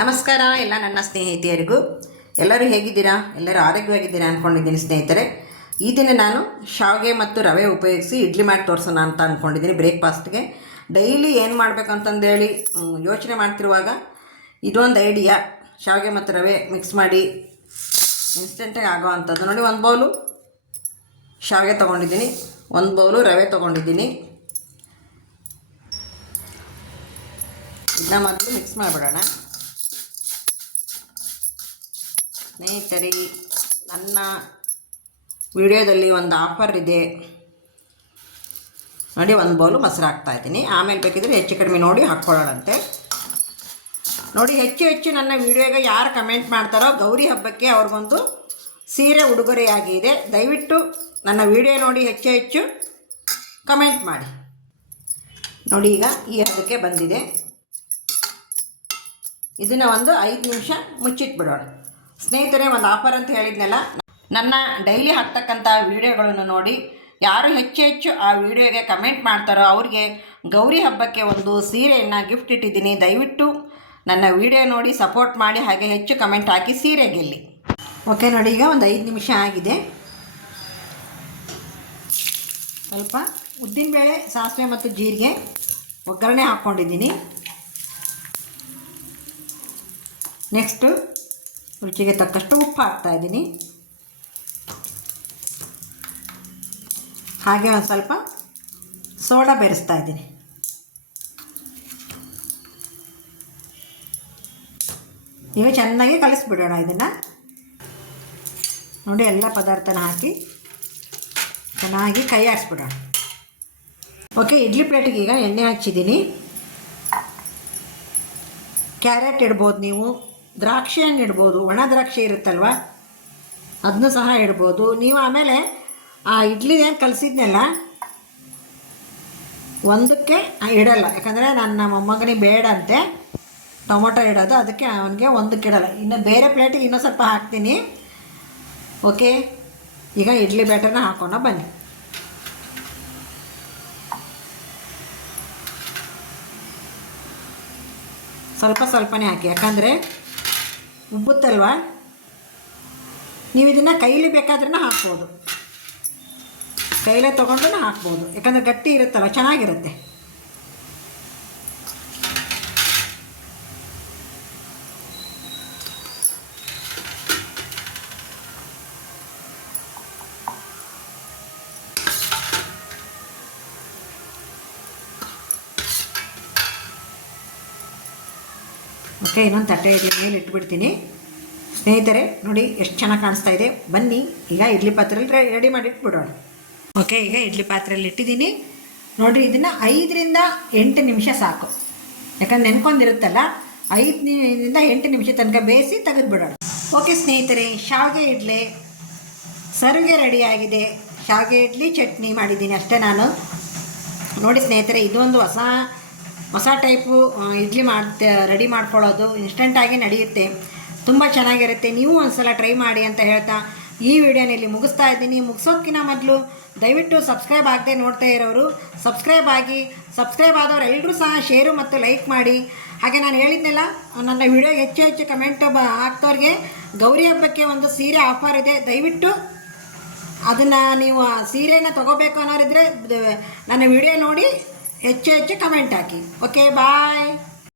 ನಮಸ್ಕಾರ, ಎಲ್ಲ ನನ್ನ ಸ್ನೇಹಿತೆಯರಿಗೂ. ಎಲ್ಲರೂ ಹೇಗಿದ್ದೀರಾ? ಎಲ್ಲರೂ ಆರೋಗ್ಯವಾಗಿದ್ದೀರಾ ಅಂದ್ಕೊಂಡಿದ್ದೀನಿ ಸ್ನೇಹಿತರೆ. ಈ ದಿನ ನಾನು ಶಾವಿಗೆ ಮತ್ತು ರವೆ ಉಪಯೋಗಿಸಿ ಇಡ್ಲಿ ಮಾಡಿ ತೋರಿಸೋಣ ಅಂತ ಅಂದ್ಕೊಂಡಿದ್ದೀನಿ ಬ್ರೇಕ್ಫಾಸ್ಟ್ಗೆ. ಡೈಲಿ ಏನು ಮಾಡಬೇಕಂತಂದೇಳಿ ಯೋಚನೆ ಮಾಡ್ತಿರುವಾಗ ಇದೊಂದು ಐಡಿಯಾ. ಶಾವಿಗೆ ಮತ್ತು ರವೆ ಮಿಕ್ಸ್ ಮಾಡಿ ಇನ್ಸ್ಟೆಂಟಾಗಿ ಆಗೋ ಅಂಥದ್ದು ನೋಡಿ, ಒಂದು ಬೌಲು ಶಾವಿಗೆ ತೊಗೊಂಡಿದ್ದೀನಿ. ಒಂದು ಬೌಲು ರವೆ ತೊಗೊಂಡಿದ್ದೀನಿ. ಇದನ್ನ ಮೊದಲು ಮಿಕ್ಸ್ ಮಾಡಿಬಿಡೋಣ. ಸ್ನೇಹಿತರೆ, ನನ್ನ ವಿಡಿಯೋದಲ್ಲಿ ಒಂದು ಆಫರ್ ಇದೆ. ನೋಡಿ, ಒಂದು ಬೌಲು ಮೊಸರು ಹಾಕ್ತಾ ಇದ್ದೀನಿ. ಆಮೇಲೆ ಬೇಕಿದ್ರೆ ಹೆಚ್ಚು ಕಡಿಮೆ ನೋಡಿ ಹಾಕ್ಕೊಳ್ಳೋಣಂತೆ. ನೋಡಿ, ಹೆಚ್ಚು ಹೆಚ್ಚು ನನ್ನ ವಿಡಿಯೋಗೆ ಯಾರು ಕಮೆಂಟ್ ಮಾಡ್ತಾರೋ ಗೌರಿ ಹಬ್ಬಕ್ಕೆ ಅವ್ರಿಗೊಂದು ಸೀರೆ ಉಡುಗೊರೆಯಾಗಿದೆ. ದಯವಿಟ್ಟು ನನ್ನ ವಿಡಿಯೋ ನೋಡಿ, ಹೆಚ್ಚು ಹೆಚ್ಚು ಕಮೆಂಟ್ ಮಾಡಿ. ನೋಡಿ, ಈಗ ಈ ಹಬ್ಬಕ್ಕೆ ಬಂದಿದೆ. ಇದನ್ನು ಒಂದು ಐದು ನಿಮಿಷ ಮುಚ್ಚಿಟ್ಬಿಡೋಣ. ಸ್ನೇಹಿತರೆ, ಒಂದು ಆಫರ್ ಅಂತ ಹೇಳಿದ್ನಲ್ಲ? ನನ್ನ ಡೈಲಿ ಹಾಕ್ತಕ್ಕಂಥ ವಿಡಿಯೋಗಳನ್ನು ನೋಡಿ, ಯಾರು ಹೆಚ್ಚು ಹೆಚ್ಚು ಆ ವಿಡಿಯೋಗೆ ಕಮೆಂಟ್ ಮಾಡ್ತಾರೋ ಅವ್ರಿಗೆ ಗೌರಿ ಹಬ್ಬಕ್ಕೆ ಒಂದು ಸೀರೆಯನ್ನು ಗಿಫ್ಟ್ ಇಟ್ಟಿದ್ದೀನಿ. ದಯವಿಟ್ಟು ನನ್ನ ವಿಡಿಯೋ ನೋಡಿ ಸಪೋರ್ಟ್ ಮಾಡಿ, ಹಾಗೆ ಹೆಚ್ಚು ಕಮೆಂಟ್ ಹಾಕಿ ಸೀರೆ ಗೆಲ್ಲಿ. ಓಕೆ ನೋಡಿ, ಈಗ ಒಂದು ಐದು ನಿಮಿಷ ಆಗಿದೆ. ಸ್ವಲ್ಪ ಉದ್ದಿನಬೇಳೆ ಸಾಸಿವೆ ಮತ್ತು ಜೀರಿಗೆ ಒಗ್ಗರಣೆ ಹಾಕ್ಕೊಂಡಿದ್ದೀನಿ. ನೆಕ್ಸ್ಟು ರುಚಿಗೆ ತಕ್ಕಷ್ಟು ಉಪ್ಪು ಹಾಕ್ತಾ ಇದ್ದೀನಿ. ಹಾಗೆ ಒಂದು ಸ್ವಲ್ಪ ಸೋಡಾ ಬೆರೆಸ್ತಾ ಇದ್ದೀನಿ. ಈಗ ಚೆನ್ನಾಗಿ ಕಲಿಸ್ಬಿಡೋಣ ಇದನ್ನು. ನೋಡಿ ಎಲ್ಲ ಪದಾರ್ಥನ ಹಾಕಿ ಚೆನ್ನಾಗಿ ಕೈ ಹಾಕ್ಸ್ಬಿಡೋಣ ಓಕೆ, ಇಡ್ಲಿ ಪ್ಲೇಟಿಗೆ ಈಗ ಎಣ್ಣೆ ಹಚ್ಚಿದ್ದೀನಿ ಕ್ಯಾರೆಟ್ ಇಡ್ಬೋದು ನೀವು. ದ್ರಾಕ್ಷಿ ಹಂಗೆ ಇಡ್ಬೋದು. ಒಣ ದ್ರಾಕ್ಷಿ ಇರುತ್ತಲ್ವ? ಅದನ್ನು ಸಹ ಇಡ್ಬೋದು. ನೀವು ಆಮೇಲೆ ಆ ಇಡ್ಲಿ ಏನು ಕಲಿಸಿದ್ನಲ್ಲ, ಒಂದಕ್ಕೆ ಇಡಲ್ಲ. ಯಾಕಂದರೆ ನನ್ನ ಮೊಮ್ಮಗನಿಗೆ ಬೇಡ ಅಂತೆ. ಟೊಮೊಟೊ ಇಡೋದು, ಅದಕ್ಕೆ ಅವನಿಗೆ ಒಂದಕ್ಕೆ ಇಡಲ್ಲ. ಇನ್ನು ಬೇರೆ ಪ್ಲೇಟಿಗೆ ಇನ್ನೂ ಸ್ವಲ್ಪ ಹಾಕ್ತೀನಿ. ಓಕೆ? ಈಗ ಇಡ್ಲಿ ಬ್ಯಾಟರ್ನ ಹಾಕೋಣ, ಬನ್ನಿ. ಸ್ವಲ್ಪ ಸ್ವಲ್ಪನೇ ಹಾಕಿ. ಯಾಕಂದರೆ ಉಬ್ಬುತ್ತಲ್ವ ನೀವು ಇದನ್ನು ಕೈಲಿ ಬೇಕಾದ್ರೂ ಹಾಕ್ಬೋದು. ಕೈಲೇ ತೊಗೊಂಡ್ರೂ ಹಾಕ್ಬೋದು. ಯಾಕಂದರೆ ಗಟ್ಟಿ ಇರುತ್ತಲ್ಲ ಚೆನ್ನಾಗಿರುತ್ತೆ. ಓಕೆ, ಇನ್ನೊಂದು ತಟ್ಟೆ ಇಡ್ಲಿ ಮೇಲೆ ಇಟ್ಬಿಡ್ತೀನಿ. ಸ್ನೇಹಿತರೆ, ನೋಡಿ ಎಷ್ಟು ಚೆನ್ನಾಗಿ ಕಾಣಿಸ್ತಾ ಇದೆ. ಬನ್ನಿ, ಈಗ ಇಡ್ಲಿ ಪಾತ್ರೆಯಲ್ಲಿ ರೆಡಿ ಮಾಡಿ ಇಟ್ಬಿಡೋಣ. ಓಕೆ, ಈಗ ಇಡ್ಲಿ ಪಾತ್ರೆಯಲ್ಲಿ ಇಟ್ಟಿದ್ದೀನಿ. ನೋಡಿರಿ ಇದನ್ನು ಐದರಿಂದ ಎಂಟು ನಿಮಿಷ ಸಾಕು. ಯಾಕಂದ್ರೆ ನೆನ್ಕೊಂಡಿರುತ್ತಲ್ಲ ಐದರಿಂದ ಎಂಟು ನಿಮಿಷ ತನಕ ಬೇಯಿಸಿ ತೆಗೆದುಬಿಡೋಣ. ಓಕೆ, ಸ್ನೇಹಿತರೆ, ಶಾವಿಗೆ ಇಡ್ಲಿ ಸರ್ಗೆ ರೆಡಿಯಾಗಿದೆ ಶಾವಿಗೆ ಇಡ್ಲಿ, ಚಟ್ನಿ ಮಾಡಿದ್ದೀನಿ ಅಷ್ಟೇ ನಾನು. ನೋಡಿ, ಸ್ನೇಹಿತರೆ, ಇದೊಂದು ಹೊಸ ಹೊಸ ಟೈಪು ಇಡ್ಲಿ ಮಾಡ್ತೆ ರೆಡಿ ಮಾಡ್ಕೊಳ್ಳೋದು ಇನ್ಸ್ಟೆಂಟಾಗಿ ನಡೆಯುತ್ತೆ. ತುಂಬ ಚೆನ್ನಾಗಿರುತ್ತೆ. ನೀವು ಒಂದ್ಸಲ ಟ್ರೈ ಮಾಡಿ ಅಂತ ಹೇಳ್ತಾ ಈ ವಿಡಿಯೋನಲ್ಲಿ ಮುಗಿಸ್ತಾ ಇದ್ದೀನಿ. ಮುಗಿಸೋಕ್ಕಿಂತ ಮೊದಲು ದಯವಿಟ್ಟು ಸಬ್ಸ್ಕ್ರೈಬ್ ಆಗದೆ ನೋಡ್ತಾ ಇರೋರು ಸಬ್ಸ್ಕ್ರೈಬ್ ಆಗಿ ಸಬ್ಸ್ಕ್ರೈಬ್ ಆದವರು ಎಲ್ಲರೂ ಸಹ ಶೇರು ಮತ್ತು ಲೈಕ್ ಮಾಡಿ. ಹಾಗೆ ನಾನು ಹೇಳಿದ್ನಲ್ಲ, ನನ್ನ ವಿಡಿಯೋಗೆ ಹೆಚ್ಚು ಹೆಚ್ಚು ಕಮೆಂಟ್ ಬ ಹಾಕ್ತವ್ರಿಗೆ ಗೌರಿ ಹಬ್ಬಕ್ಕೆ ಒಂದು ಸೀರೆ ಆಫರ್ ಇದೆ. ದಯವಿಟ್ಟು ಅದನ್ನು ನೀವು ಸೀರೆನ ತಗೋಬೇಕು ಅನ್ನೋರಿದ್ರೆ ನನ್ನ ವಿಡಿಯೋ ನೋಡಿ ಹೆಚ್ಚು ಹೆಚ್ಚು ಕಮೆಂಟ್ ಹಾಕಿ ಓಕೆ ಬಾಯ್